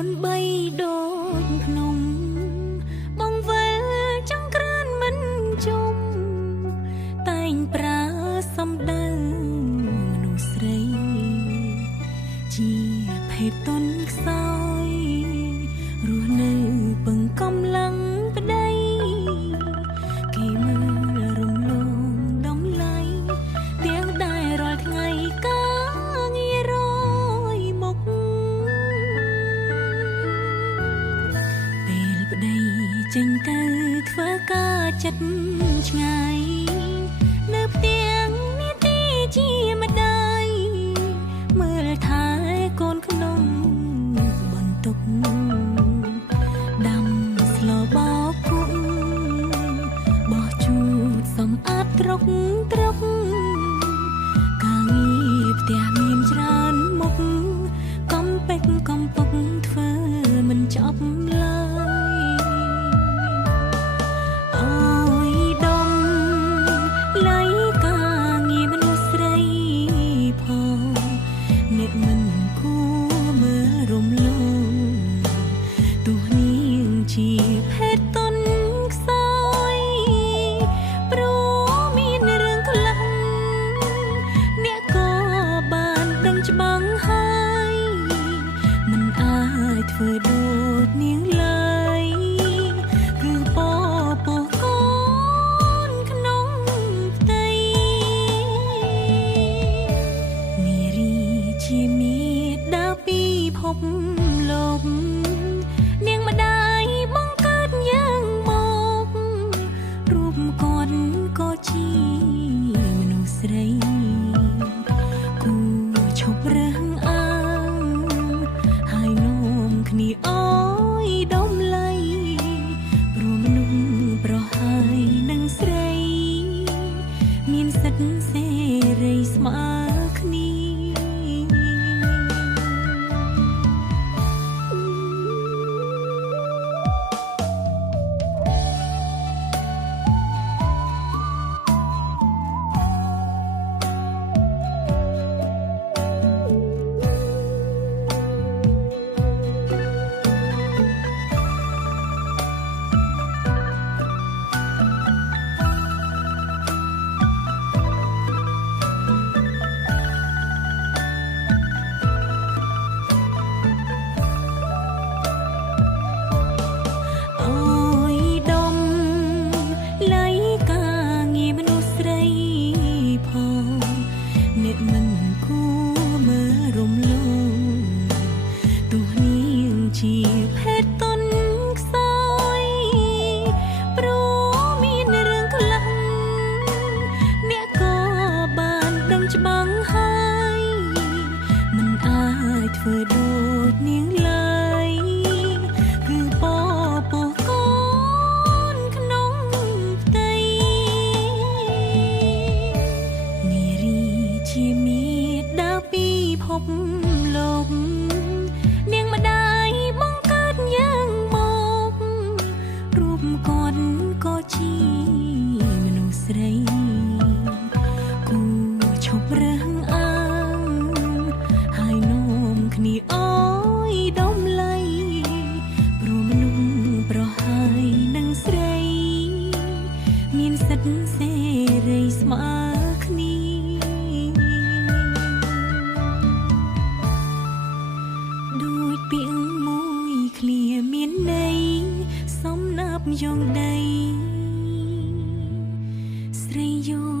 ខ្លួនបីដូចភ្នំបងវិលចង់ក្រានមិនជុំតែងប្រើសំដៅមនុស្សស្រីជាភេទទុនខ្សោយរស់នៅពឹងកំឡឹងប្តីគេមើលរំលងដំឡៃទាំងដែររាល់ថ្ងៃការងាររយមុខពេលប្តីចេញទៅធ្វើការចិត្តឆ្ងាយនៅផ្ទាំងនាទីជាម្ដាយមើលថែកូនក្នុងបន្ទុកដាំស្លបោកគុំបោះជូតសម្អាតត្រុកការងារផ្ទះមានច្រើនមុខកំពេចកំពុកធ្វើមិនចប់ឡើយអូយដុំឡៃការងារមនុស្សស្រីផងអ្នកមិនគួរមើលរំលងទោះនាងជាភេទទុនខ្សោយព្រោះមានរឿងខ្លះអ្នកក៏បានដឹងច្បាស់ហើយមិនអាចធ្វើដូចនាងឡើយគឺពោពោះកូនក្នុងផ្ទៃនារីជាមេដាពីភពលោកនាងម្ដាយបង្កើតយ៉ាងមករូបគាត់ក៏ជាមនុស្សស្រីគូឈប់រើសអើងហើយនាំគ្នាអើយដំឡៃព្រោះមនុស្សប្រហើយនឹងស្រីមានសិទ្ធិសេរីស្មើគ្នា យងដីស្រីយោ